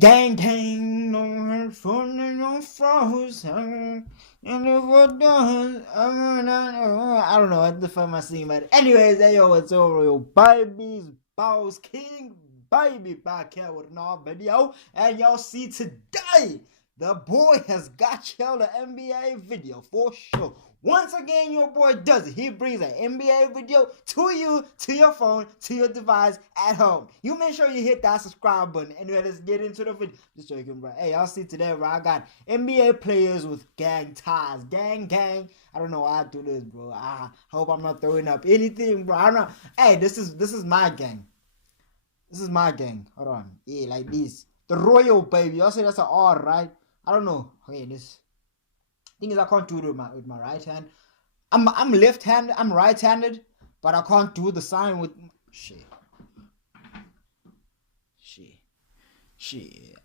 Gang, gang, no hurt for no frozen. And if it does, I don't know what the fuck am I saying, but anyways, hey yo, what's over, yo, babies, boss king, baby, back here with another video, and y'all see today, the boy has got y'all the NBA video for sure. Once again, your boy does it. He brings an NBA video to you, to your phone, to your device at home. You make sure you hit that subscribe button. Anyway, let's get into the video. Just joking, bro. Hey, y'all see today, bro, I got NBA players with gang ties. Gang, gang. I don't know why I do this, bro. I hope I'm not throwing up anything, bro. I'm not. Hey, this is my gang. This is my gang. Hold on. Yeah, like this. The Royal, baby. Y'all say that's an R, right? I don't know. Okay, this. Thing is, I can't do it with my right hand. I'm left-handed. I'm right-handed, but I can't do the sign with shit.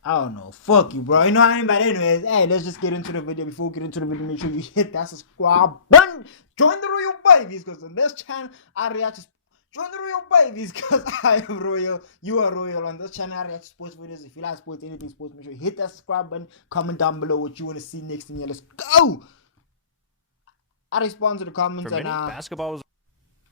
I don't know. Fuck you, bro. You know what I mean? But anyways, hey, let's just get into the video. Before we get into the video, make sure you hit that subscribe button. Join the Royal Babies, because on this channel, I react to. Join the Royal Babies, because I am royal. You are royal. On this channel, I react to sports videos. If you like sports, anything sports, make sure you hit that subscribe button. Comment down below what you want to see next, and yeah, let's go. I respond to the comments. For many, and basketball was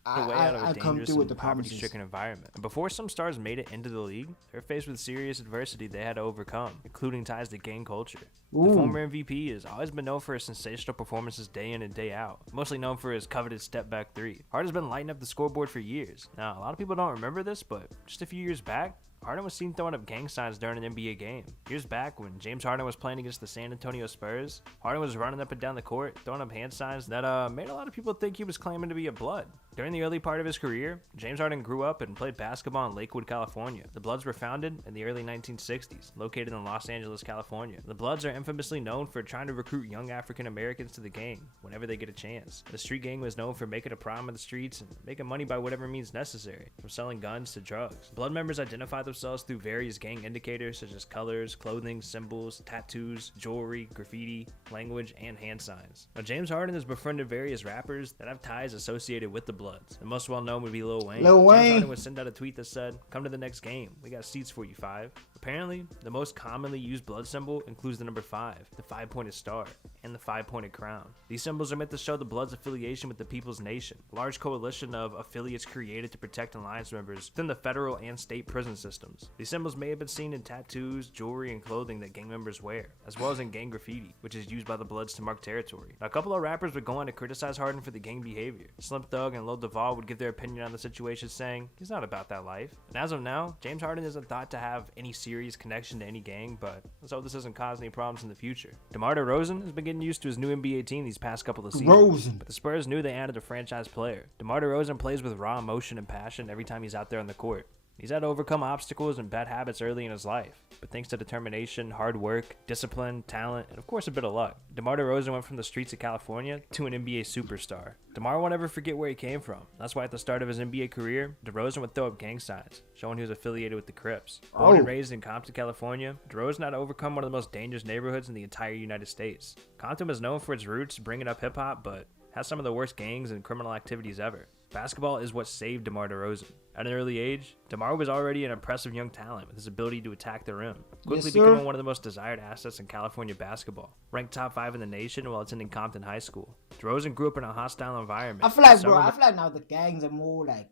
a way out of a come dangerous through with and the poverty-stricken environment. And before some stars made it into the league, they were faced with serious adversity they had to overcome, including ties to gang culture. Ooh. The former MVP has always been known for his sensational performances day in and day out, mostly known for his coveted step-back three. Harden has been lighting up the scoreboard for years. Now, a lot of people don't remember this, but just a few years back, Harden was seen throwing up gang signs during an NBA game. Years back, when James Harden was playing against the San Antonio Spurs, Harden was running up and down the court, throwing up hand signs that made a lot of people think he was claiming to be a Blood. During the early part of his career, James Harden grew up and played basketball in Lakewood, California. The Bloods were founded in the early 1960s, located in Los Angeles, California. The Bloods are infamously known for trying to recruit young African Americans to the gang whenever they get a chance. The street gang was known for making a problem in the streets and making money by whatever means necessary, from selling guns to drugs. Blood members identify themselves through various gang indicators such as colors, clothing, symbols, tattoos, jewelry, graffiti, language, and hand signs. Now, James Harden has befriended various rappers that have ties associated with the Bloods. The most well-known would be Lil Wayne. James Harden would send out a tweet that said, "Come to the next game. We got seats for you, 5." Apparently, the most commonly used blood symbol includes the number 5, the 5-pointed star, and the 5-pointed crown. These symbols are meant to show the Bloods' affiliation with the People's Nation, a large coalition of affiliates created to protect alliance members within the federal and state prison systems. These symbols may have been seen in tattoos, jewelry, and clothing that gang members wear, as well as in gang graffiti, which is used by the Bloods to mark territory. Now, a couple of rappers would go on to criticize Harden for the gang behavior. Slim Thug and Lil Duval would give their opinion on the situation, saying he's not about that life. And as of now, James Harden isn't thought to have any serious connection to any gang, but let's hope this doesn't cause any problems in the future. DeMar DeRozan has been getting used to his new NBA team these past couple of seasons, but the Spurs knew they added a franchise player. DeMar DeRozan plays with raw emotion and passion every time he's out there on the court. He's had to overcome obstacles and bad habits early in his life, but thanks to determination, hard work, discipline, talent, and of course a bit of luck, DeMar DeRozan went from the streets of California to an NBA superstar. DeMar won't ever forget where he came from. That's why at the start of his NBA career, DeRozan would throw up gang signs, showing he was affiliated with the Crips. Born and raised in Compton, California, DeRozan had to overcome one of the most dangerous neighborhoods in the entire United States. Compton was known for its roots bringing up hip-hop, but has some of the worst gangs and criminal activities ever. Basketball is what saved DeMar DeRozan. At an early age, DeMar was already an impressive young talent with his ability to attack the rim, quickly becoming one of the most desired assets in California basketball. Ranked top 5 in the nation while attending Compton High School, DeRozan grew up in a hostile environment. I feel like now the gangs are more like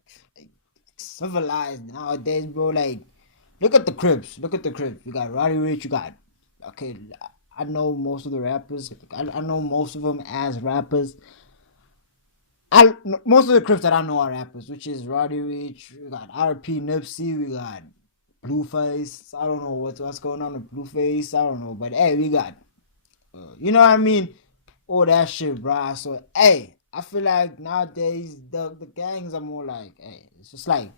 civilized nowadays, bro. Like, look at the Crips. You got Roddy Ricch. You got, okay, I know most of the rappers. I know most of them as rappers. Most of the Crips that I know are rappers, which is Roddy Ricch, we got RP Nipsey, we got Blueface. I don't know what's going on with Blueface. I don't know, but hey, we got, you know what I mean? All that shit, bruh. So hey, I feel like nowadays the gangs are more like, hey, it's just like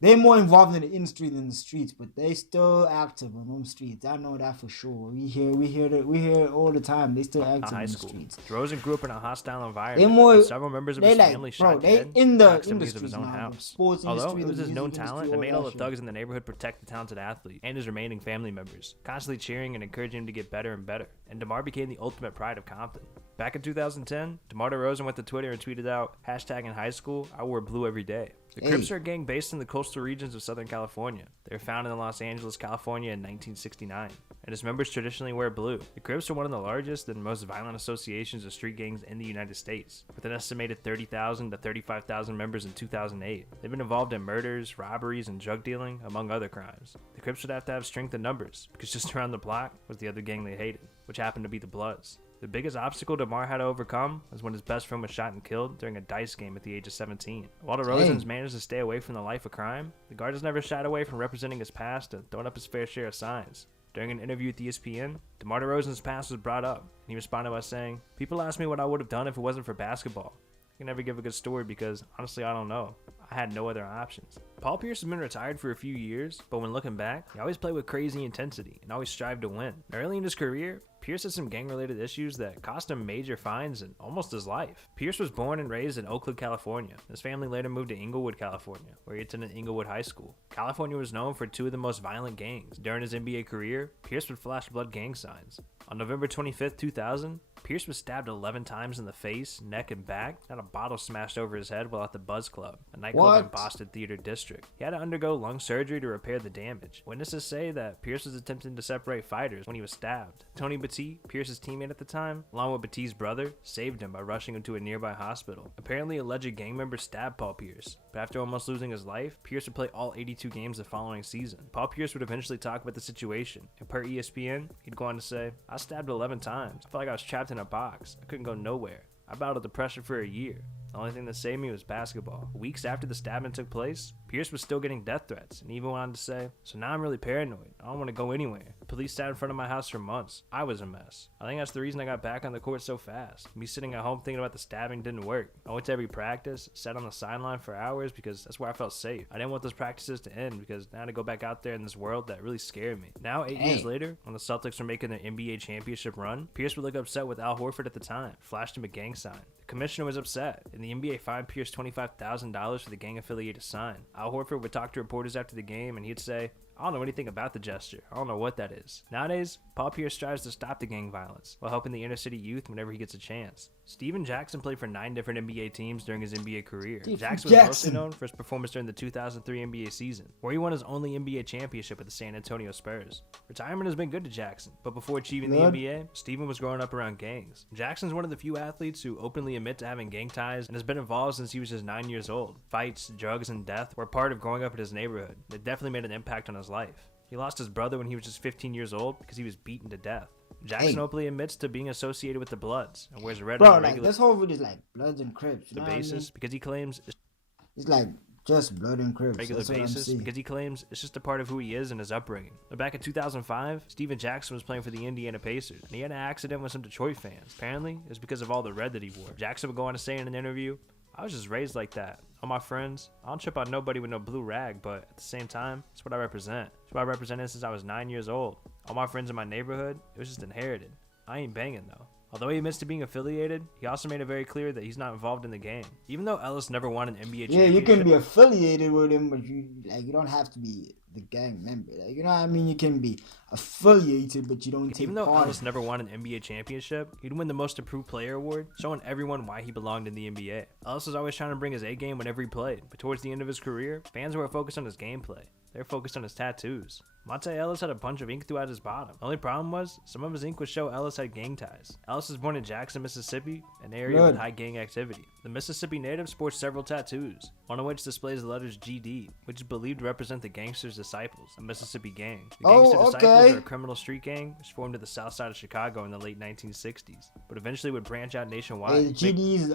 they're more involved in the industry than the streets, but they still active on them streets. I know that for sure. We hear it all the time. They still active in the streets. DeRozan grew up in a hostile environment. Several members of his family shot dead in the streets of his own house. Although it was his known talent that made all the thugs in the neighborhood protect the talented athlete and his remaining family members, constantly cheering and encouraging him to get better and better. And DeMar became the ultimate pride of Compton. Back in 2010, DeMar DeRozan went to Twitter and tweeted out, "Hashtag in high school, I wore blue every day." The Crips are a gang based in the coastal regions of Southern California. They were founded in Los Angeles, California in 1969, and its members traditionally wear blue. The Crips are one of the largest and most violent associations of street gangs in the United States, with an estimated 30,000 to 35,000 members in 2008. They've been involved in murders, robberies, and drug dealing, among other crimes. The Crips would have to have strength in numbers, because just around the block was the other gang they hated, which happened to be the Bloods. The biggest obstacle DeMar had to overcome was when his best friend was shot and killed during a dice game at the age of 17. While DeRozans managed to stay away from the life of crime, the guard has never shied away from representing his past and throwing up his fair share of signs. During an interview with ESPN, DeMar DeRozan's past was brought up, and he responded by saying, "People ask me what I would have done if it wasn't for basketball. I can never give a good story because, honestly, I don't know. I had no other options." Paul Pierce has been retired for a few years, but when looking back, he always played with crazy intensity and always strived to win. Early in his career, Pierce had some gang-related issues that cost him major fines and almost his life. Pierce was born and raised in Oakland, California. His family later moved to Inglewood, California, where he attended Inglewood High School. California was known for two of the most violent gangs. During his NBA career, Pierce would flash blood gang signs. On November 25, 2000, Pierce was stabbed 11 times in the face, neck, and back, and a bottle smashed over his head while at the Buzz Club, a nightclub in Boston Theater District. He had to undergo lung surgery to repair the damage. Witnesses say that Pierce was attempting to separate fighters when he was stabbed. Tony Batiste, Pierce's teammate at the time, along with Batiste's brother, saved him by rushing him to a nearby hospital. Apparently, alleged gang members stabbed Paul Pierce, but after almost losing his life, Pierce would play all 82 games the following season. Paul Pierce would eventually talk about the situation, and per ESPN, he'd go on to say, "I stabbed 11 times. I felt like I was trapped in a box. I couldn't go nowhere. I battled depression for a year. The only thing that saved me was basketball." Weeks after the stabbing took place, Pierce was still getting death threats, and even went on to say, "So now I'm really paranoid. I don't want to go anywhere. The police sat in front of my house for months. I was a mess. I think that's the reason I got back on the court so fast. Me sitting at home thinking about the stabbing didn't work. I went to every practice, sat on the sideline for hours because that's where I felt safe. I didn't want those practices to end because now I had to go back out there in this world that really scared me." Now, 8 years later, when the Celtics were making their NBA championship run, Pierce would look upset with Al Horford at the time, flashed him a gang sign. The commissioner was upset, and the NBA fined Pierce $25,000 for the gang-affiliated sign. Al Horford would talk to reporters after the game, and he'd say, "I don't know anything about the gesture. I don't know what that is." Nowadays, Paul Pierce strives to stop the gang violence while helping the inner city youth whenever he gets a chance. Stephen Jackson played for 9 different NBA teams during his NBA career. Jackson was mostly known for his performance during the 2003 NBA season, where he won his only NBA championship with the San Antonio Spurs. Retirement has been good to Jackson, but before achieving the NBA, Stephen was growing up around gangs. Jackson's one of the few athletes who openly admit to having gang ties and has been involved since he was just 9 years old. Fights, drugs, and death were part of growing up in his neighborhood. It definitely made an impact on his life. He lost his brother when he was just 15 years old because he was beaten to death. Jackson openly admits to being associated with the Bloods and wears red on a regular this whole video is like Bloods and Crips. The basis because he claims it's like just Blood and Crips. Regular basis because he claims it's just a part of who he is and his upbringing. But back in 2005, Stephen Jackson was playing for the Indiana Pacers, and he had an accident with some Detroit fans. Apparently, it was because of all the red that he wore. Jackson would go on to say in an interview, "I was just raised like that. All my friends, I don't trip on nobody with no blue rag, but at the same time, it's what I represent. It's what I represented since I was 9 years old. All my friends in my neighborhood, it was just inherited. I ain't banging though." Although he admits to being affiliated, he also made it very clear that he's not involved in the game. Even though Ellis never won an NBA championship. Yeah, you can be affiliated with him, but you don't have to be the gang member. Like, you know what I mean? You can be affiliated, but you don't take part. Even though Ellis never won an NBA championship, he'd win the Most Improved Player award, showing everyone why he belonged in the NBA. Ellis was always trying to bring his A game whenever he played, but towards the end of his career, fans weren't focused on his gameplay. They were focused on his tattoos. Monte Ellis had a bunch of ink throughout his bottom. The only problem was, some of his ink would show Ellis had gang ties. Ellis was born in Jackson, Mississippi, an area with high gang activity. The Mississippi native sports several tattoos, one of which displays the letters GD, which is believed to represent the Gangster's Disciples, a Mississippi gang. The Gangster Disciples are a criminal street gang which formed to the south side of Chicago in the late 1960s, but eventually would branch out nationwide. Hey, GD's,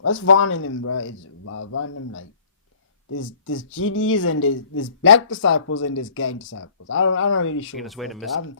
what's Von in him, bro? It's Von in him, like, there's GDs and there's black disciples and there's gang disciples. I'm not really sure. Making its way to Mississippi.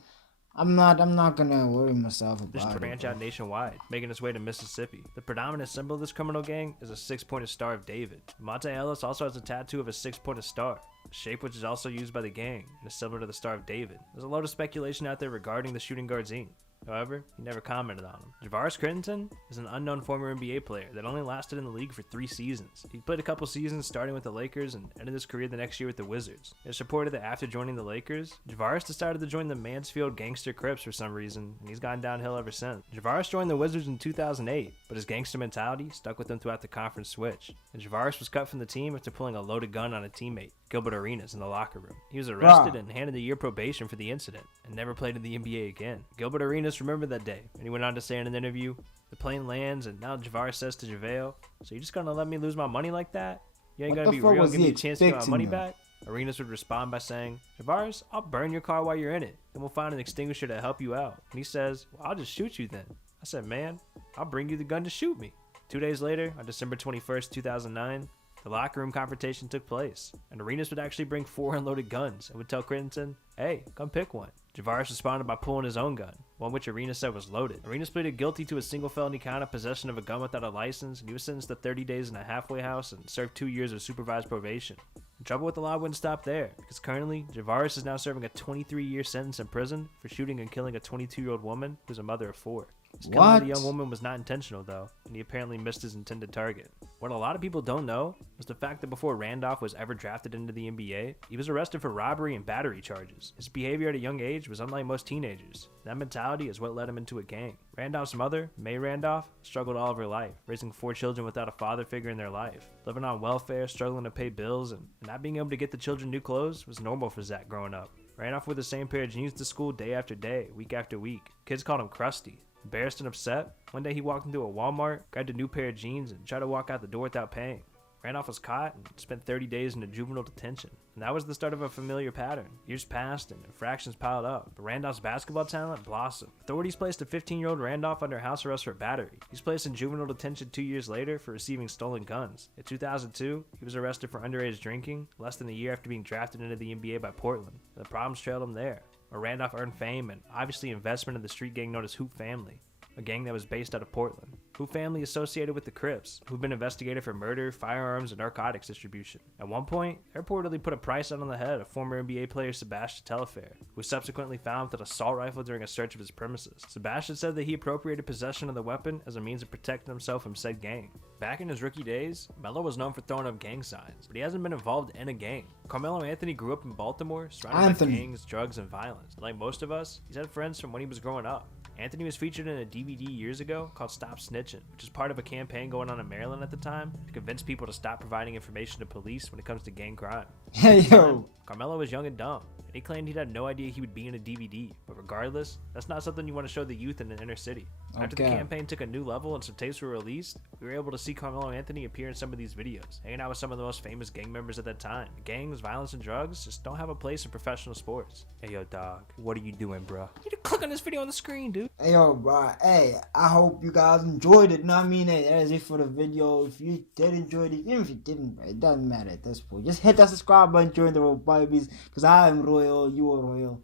I'm not gonna worry myself about Just branch out nationwide, making its way to Mississippi. The predominant symbol of this criminal gang is a 6-pointed Star of David. Monte Ellis also has a tattoo of a 6-pointed star, a shape which is also used by the gang and is similar to the Star of David. There's a lot of speculation out there regarding the shooting guard's ink. However, he never commented on him. Javaris Crittenton is an unknown former NBA player that only lasted in the league for 3 seasons. He played a couple seasons starting with the Lakers and ended his career the next year with the Wizards. It's reported that after joining the Lakers, Javaris decided to join the Mansfield Gangster Crips for some reason, and he's gone downhill ever since. Javaris joined the Wizards in 2008, but his gangster mentality stuck with him throughout the conference switch. And Javaris was cut from the team after pulling a loaded gun on a teammate, Gilbert Arenas, in the locker room. He was arrested and handed a year probation for the incident, and never played in the NBA again. Gilbert Arenas remembered that day, and he went on to say in an interview, "The plane lands, and now Javaris says to JaVale, so you just gonna let me lose my money like that? You ain't gonna be real and give me a chance to get my money back?" Arenas would respond by saying, "Javaris, I'll burn your car while you're in it, and we'll find an extinguisher to help you out." And he says, "Well, I'll just shoot you then." I said, "Man, I'll bring you the gun to shoot me." 2 days later, on December 21st, 2009, the locker room confrontation took place, and Arenas would actually bring 4 unloaded guns and would tell Crittenton, "Hey, come pick one." Javaris responded by pulling his own gun, one which Arenas said was loaded. Arenas pleaded guilty to a single felony count of possession of a gun without a license, and he was sentenced to 30 days in a halfway house and served 2 years of supervised probation. The trouble with the law wouldn't stop there, because currently, Javaris is now serving a 23-year sentence in prison for shooting and killing a 22-year-old woman who's a mother of 4. His killing of the young woman was not intentional, though, and he apparently missed his intended target. What a lot of people don't know was the fact that before Randolph was ever drafted into the NBA, he was arrested for robbery and battery charges. His behavior at a young age was unlike most teenagers. That mentality is what led him into a gang. Randolph's mother, May Randolph, struggled all of her life, raising 4 children without a father figure in their life. Living on welfare, struggling to pay bills, and not being able to get the children new clothes was normal for Zach growing up. Randolph wore the same pair of jeans to school day after day, week after week. Kids called him Krusty. Embarrassed and upset, one day he walked into a Walmart, grabbed a new pair of jeans, and tried to walk out the door without paying. Randolph was caught and spent 30 days in a juvenile detention. And that was the start of a familiar pattern. Years passed and infractions piled up, but Randolph's basketball talent blossomed. Authorities placed a 15-year-old Randolph under house arrest for battery. He was placed in juvenile detention 2 years later for receiving stolen guns. In 2002, he was arrested for underage drinking, less than a year after being drafted into the NBA by Portland. And the problems trailed him there, where Randolph earned fame and obviously investment in the street gang known as Hoop Family, a gang that was based out of Portland. Hoop Family associated with the Crips, who've been investigated for murder, firearms, and narcotics distribution. At one point, they reportedly put a price out on the head of former NBA player Sebastian Telfair, who was subsequently found with an assault rifle during a search of his premises. Sebastian said that he appropriated possession of the weapon as a means of protecting himself from said gang. Back in his rookie days, Melo was known for throwing up gang signs, but he hasn't been involved in a gang. Carmelo Anthony grew up in Baltimore, surrounded by gangs, drugs, and violence. Like most of us, he's had friends from when he was growing up. Anthony was featured in a DVD years ago called Stop Snitching, which is part of a campaign going on in Maryland at the time to convince people to stop providing information to police when it comes to gang crime. Hey, yo. Carmelo was young and dumb, and he claimed he'd had no idea he would be in a DVD. But regardless, that's not something you want to show the youth in an inner city. After the campaign took a new level and some tapes were released, we were able to see Carmelo Anthony appear in some of these videos, hanging out with some of the most famous gang members at that time. Gangs, violence, and drugs just don't have a place in professional sports. Hey, yo, dog, what are you doing, bro? You need to click on this video on the screen, dude. Hey, yo, bro. Hey, I hope you guys enjoyed it. Know what I mean? Hey, that is it for the video. If you did enjoy it, even if you didn't, it doesn't matter at this point. Just hit that subscribe button, join the Royal Babies, because I am royal, you are royal.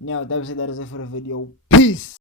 Now, that is it for the video. Peace.